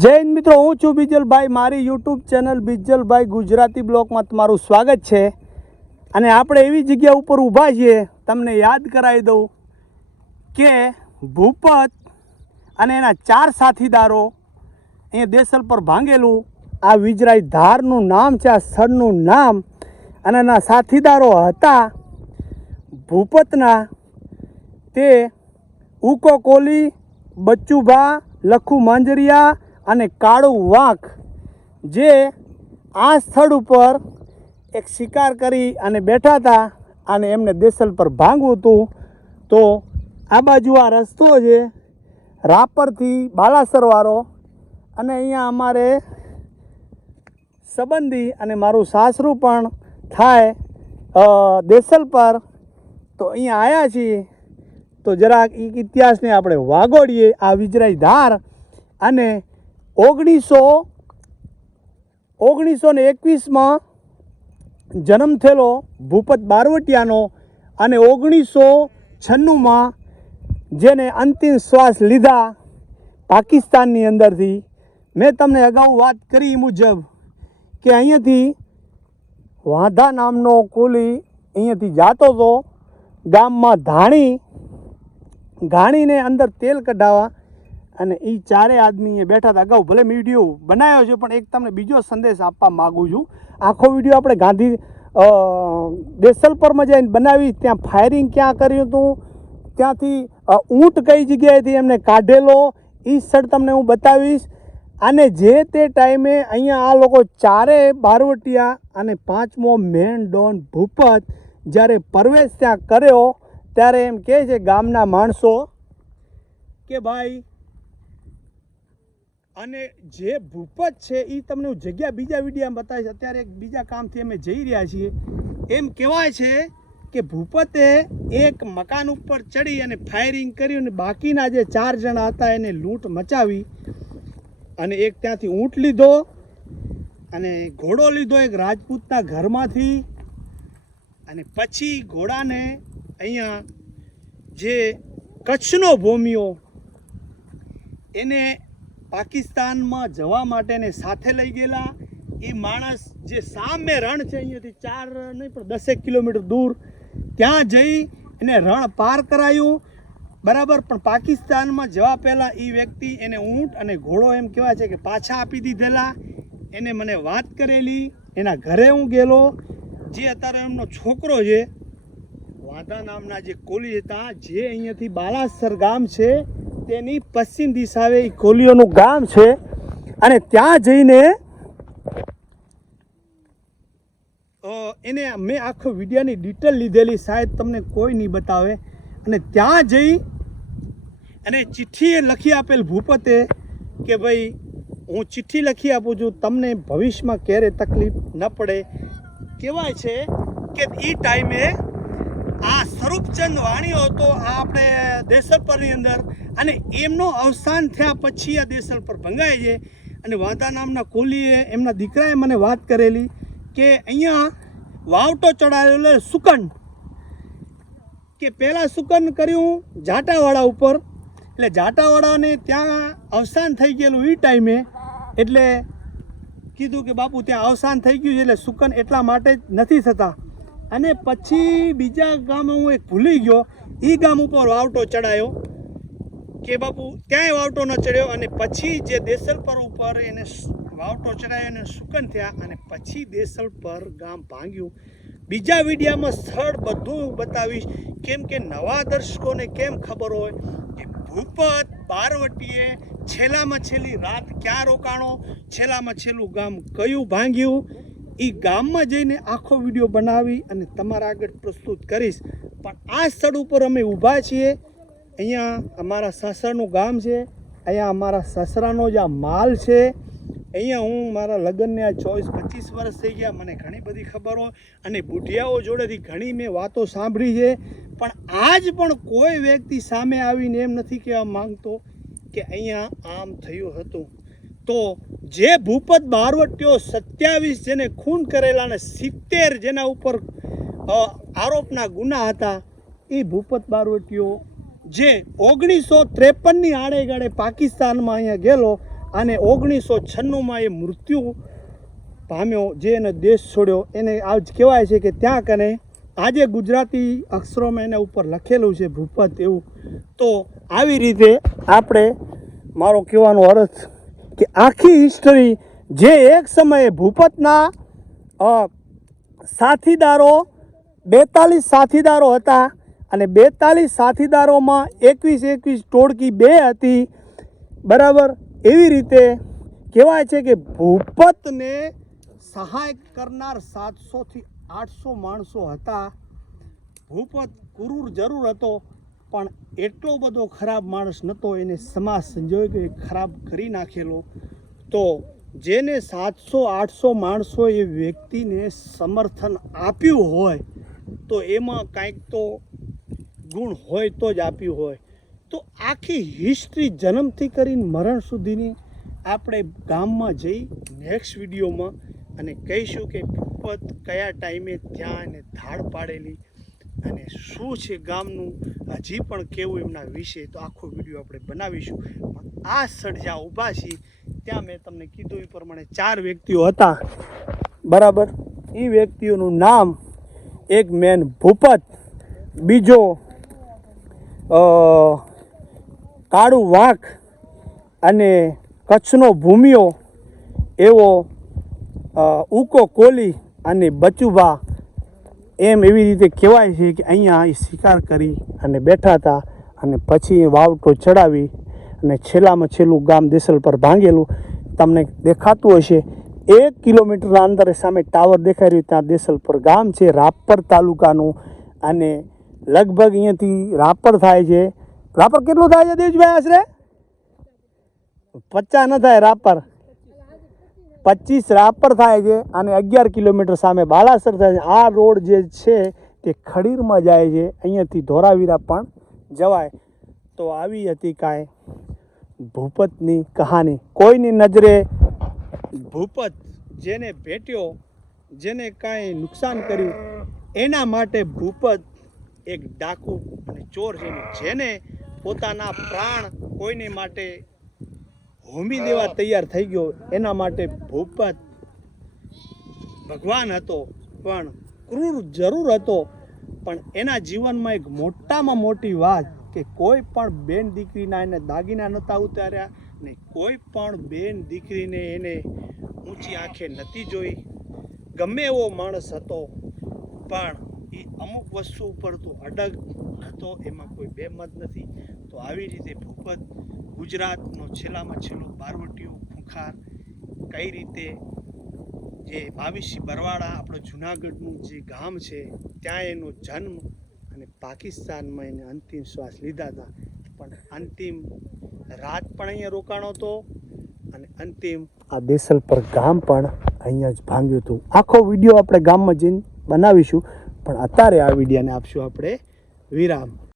હિન્દ મિત્રો, હું છું બીજલભાઈ. મારી યુટ્યુબ ચેનલ બીજલભાઈ ગુજરાતી બ્લોગમાં તમારું સ્વાગત છે. અને આપણે એવી જગ્યા ઉપર ઊભા છીએ, તમને યાદ કરાવી દઉં કે ભૂપત અને એના ચાર સાથીદારો અહીંયા દેસલ પર ભાંગેલું. આ વિજરાઈ ધારનું નામ છે, આ સ્થળનું નામ. અને એના સાથીદારો હતા ભૂપતના, તે ઉકો કોલી, બચ્ચુભા, લખુ માંજરિયા અને કાળું વાંક જે આ સ્થળ ઉપર એક શિકાર કરી અને બેઠા હતા અને એમને દેસલ પર ભાંગવું હતું, તો આ બાજુ આ રસ્તો છે, રાપરથી બાલાસરવાળો અને અહીંયા અમારે સંબંધી અને મારું સાસરું પણ થાય દેસલ પર. તો અહીંયા આવ્યા છીએ, તો જરાક એક ઇતિહાસને આપણે વાગોડીએ આ વિજરાઈ ધાર અને ઓગણીસો ઓગણીસો ને એકવીસમાં જન્મ થયેલો ભૂપત બારવટિયાનો અને ઓગણીસો છન્નુંમાં જેને અંતિમ શ્વાસ લીધા પાકિસ્તાનની અંદરથી. મેં તમને અગાઉ વાત કરી મુજબ કે અહીંયાથી વાંધા નામનો કુલી અહીંયાથી જાતો હતો ગામમાં ધાણી ઘાણીને અંદર તેલ કઢાવવા અને એ ચારે આદમી એ બેઠા હતા. અગાઉ ભલે વીડિયો બનાવ્યો છે, પણ એક તમને બીજો સંદેશ આપવા માગું છું. આખો વીડિયો આપણે ગાંધી દેસલપરમાં જઈને બનાવી, ત્યાં ફાયરિંગ ક્યાં કર્યું હતું? ત્યાંથી ઊંટ કઈ જગ્યાએથી એમને કાઢેલો? એ સ્થળ તમને હું બતાવીશ. અને જે તે ટાઈમે અહીંયા આ લોકો ચારે બારવટિયા અને પાંચમો મેન ડોન ભૂપત જ્યારે પ્રવેશ ત્યાં કર્યો, ત્યારે એમ કહે છે ગામના માણસો કે ભાઈ અને જે ભૂપત છે એ તમને હું જગ્યા બીજા વિડીયામાં બતાવીશ. અત્યારે એક બીજા કામથી અમે જઈ રહ્યા છીએ. એમ કહેવાય છે કે ભૂપતે એક મકાન ઉપર ચડી અને ફાયરિંગ કર્યું અને બાકીના જે ચાર જણા હતા એને લૂંટ મચાવી અને એક ત્યાંથી ઊંટ લીધો અને ઘોડો લીધો એક રાજપૂતના ઘરમાંથી અને પછી ઘોડાને અહીંયા જે કચ્છનો ભૂમિયો એને પાકિસ્તાનમાં જવા માટે એને સાથે લઈ ગયેલા. એ માણસ જે સામે રણ છે, અહીંયાથી ચાર નહીં, પણ દસેક કિલોમીટર દૂર, ત્યાં જઈ એને રણ પાર કરાયું. બરાબર, પણ પાકિસ્તાનમાં જવા પહેલાં એ વ્યક્તિ એને ઊંટ અને ઘોડો એમ કહેવાય છે કે પાછા આપી દીધેલા. એને મને વાત કરેલી, એના ઘરે હું ગયેલો. જે અત્યારે એમનો છોકરો છે, વાંધા નામના જે કોલી હતા, જે અહીંયાથી બાલાસર ગામ છે તેની પશ્ચિમ દિશાએ કોલીઓનું ગામ છે અને ત્યાં જઈને એને મેં આખો વિડીયોની ડિટેલ લીધેલી શાયદ તમને કોઈ નહીં બતાવે. અને ત્યાં જઈ અને ચિઠ્ઠીએ લખી આપેલ ભૂપતે કે ભાઈ, હું ચિઠ્ઠી લખી આપું છું, તમને ભવિષ્યમાં ક્યારે તકલીફ ન પડે. કહેવાય છે કે એ ટાઈમે આ સ્વરૂપચંદ વાણીઓ તો આ આપણે દેસલપરની અંદર અને એમનો અવસાન થયા પછી આ દેસલપર ભંગાય છે. અને વાંધા નામના કોલીએ એમના દીકરાએ મને વાત કરેલી કે અહીંયા વાવટો ચડાવેલો સુકન. કે પહેલાં સુકન કર્યું જાટાવાળા ઉપર. એટલે જાટાવાળાને ત્યાં અવસાન થઈ ગયેલું એ ટાઈમે. એટલે કીધું કે બાપુ ત્યાં અવસાન થઈ ગયું છે, એટલે સુકન એટલા માટે જ નથી થતા. અને પછી બીજા ગામ હું એક ભૂલી ગયો. એ ગામ ઉપર વાવટો ચડાયો કે બાપુ ક્યાંય વાવટો ન ચડ્યો અને પછી જે દેસલ પર ઉપર એને વાવટો ચડાયો અને સુકન થયા અને પછી દેસલ પર ગામ ભાંગ્યું. બીજા વિડીયામાં સ્થળ બધું બતાવીશ. કેમ કે નવા દર્શકોને કેમ ખબર હોય કે ભૂપત બારવટીએ છેલ્લામાં છેલ્લી રાત ક્યાં રોકાણો? છેલ્લામાં છેલ્લું ગામ કયું ભાંગ્યું? એ ગામમાં જઈને આખો વીડિયો બનાવી અને તમારા આગળ પ્રસ્તુત કરીશ. પણ આ સ્થળ ઉપર અમે ઊભા છીએ. અહીંયા અમારા સાસરાનું ગામ છે. અહીંયા અમારા સાસરાનો જે આ માલ છે. અહીંયા હું મારા લગ્નને આ ચોવીસ, પચીસ વર્ષ થઈ ગયા. મને ઘણી બધી ખબર હોય અને બુઢિયાઓ જોડેથી ઘણી મેં વાતો સાંભળી છે. પણ આજ પણ કોઈ વ્યક્તિ સામે આવીને એમ નથી કહેવા માંગતો કે અહીંયા આમ થયું હતું. તો જે ભૂપત બારવટીઓ સત્યાવીસ જેને ખૂન કરેલા અને સિત્તેર જેના ઉપર આરોપના ગુના હતા. એ ભૂપત બારવટીઓ જે ઓગણીસો ત્રેપનની આડે ગાળે પાકિસ્તાનમાં અહીંયા ગયેલો અને ઓગણીસો છન્નુંમાં એ મૃત્યુ પામ્યો, જે એને દેશ છોડ્યો. એને આજ કહેવાય છે કે ત્યાં કને આજે ગુજરાતી અક્ષરોમાં એના ઉપર લખેલું છે ભૂપત એવું. તો આવી રીતે આપણે, મારો કહેવાનો અર્થ કે આખી હિસ્ટરી જે એક સમયે ભૂપતના સાથીદારો બેતાલીસ સાથીદારો હતા અને બેતાલીસ સાથીદારોમાં એકવીસ એકવીસ ટોળકી બે હતી. બરાબર? એવી રીતે કહેવાય છે કે ભૂપતને સહાય કરનાર સાતસોથી આઠસો માણસો હતા. ભૂપત કુરૂર જરૂર હતો, પણ એટલો બધો ખરાબ માણસ નહોતો, એને સમાજ સંજોય કે ખરાબ કરી નાખેલો. તો જેને સાતસો આઠસો માણસો એ વ્યક્તિને સમર્થન આપ્યું હોય તો એમાં કાંઈક તો ગુણ હોય તો જ આપ્યું હોય. તો આખી હિસ્ટ્રી જન્મથી કરીને મરણ સુધીની આપણે ગામમાં જઈ નેક્સ્ટ વિડીયોમાં અને કહીશું કે ભૂપત કયા ટાઈમે ત્યાં એને ધાડ પાડેલી અને શું છે ગામનું, હજી પણ કેવું એમના વિશે તો આખો વીડિયો આપણે બનાવીશું. પણ આ સ્થળ જ્યાં ઊભા છીએ, ત્યાં મેં તમને કીધું એ પ્રમાણે ચાર વ્યક્તિઓ હતા. બરાબર? એ વ્યક્તિઓનું નામ એક મેન ભૂપત, બીજો કાળું વાંક અને કચ્છનો ભૂમિયો, એવો ઉકો કોલી અને બચુભા એમ એવી રીતે કહેવાય છે કે અહીંયા એ શિકાર કરી અને બેઠા હતા અને પછી વાવટો ચડાવી અને છેલ્લામાં છેલ્લું ગામ દેસલ પર ભાંગેલું. તમને દેખાતું હશે એક કિલોમીટરના અંતરે સામે ટાવર દેખાઈ રહ્યું ત્યાં દેસલપર ગામ છે, રાપર તાલુકાનું. અને લગભગ અહીંયાથી રાપર થાય છે. રાપર કેટલું થાય છે દેવજીભાઈ આશરે? પચાસ ન થાય રાપર. પચીસ રાપર થાય છે અને અગિયાર કિલોમીટર સામે બાલાસર થાય છે. આ રોડ જે છે તે ખડીરમાં જાય છે. અહીંયાથી ધોરાવીરા પણ જવાય. તો આવી હતી કાંઈ ભૂપતની કહાની. કોઈની નજરે ભૂપત જેને ભેટ્યો, જેને કાંઈ નુકસાન કર્યું, એના માટે ભૂપત એક ડાકુ અને ચોર છે જેને પોતાના પ્રાણ કોઈને માટે હોમી દેવા તૈયાર થઈ ગયો, એના માટે ભૂપત ભગવાન હતો, પણ ક્રૂર જરૂર હતો. પણ એના જીવનમાં એક મોટામાં મોટી વાત કે કોઈ પણ બેન દીકરીના એને દાગીના નહોતા ઉતાર્યા ને કોઈ પણ બેન દીકરીને એને ઊંચી આંખે નથી જોઈ. ગમે એવો માણસ હતો, પણ એ અમુક વસ્તુ ઉપર તો અડગ હતો, એમાં કોઈ બેમત નથી. તો આવી રીતે ભૂપત ગુજરાતનો છેલ્લામાં છેલ્લો બારવટીયો ખૂંખાર કઈ રીતે જે બાવીસી બરવાડા આપણો જુનાગઢનું જે ગામ છે, ત્યાં એનો જન્મ અને પાકિસ્તાનમાં એને અંતિમ શ્વાસ લીધા હતા. પણ અંતિમ રાત પણ અહીંયા રોકાણો હતો અને અંતિમ આ બેસલપર ગામ પણ અહીંયા જ ભાંગ્યું હતું. આખો વીડિયો આપણે ગામમાં જઈને બનાવીશું, પણ અત્યારે આ વિડીયાને આપશું આપણે વિરામ.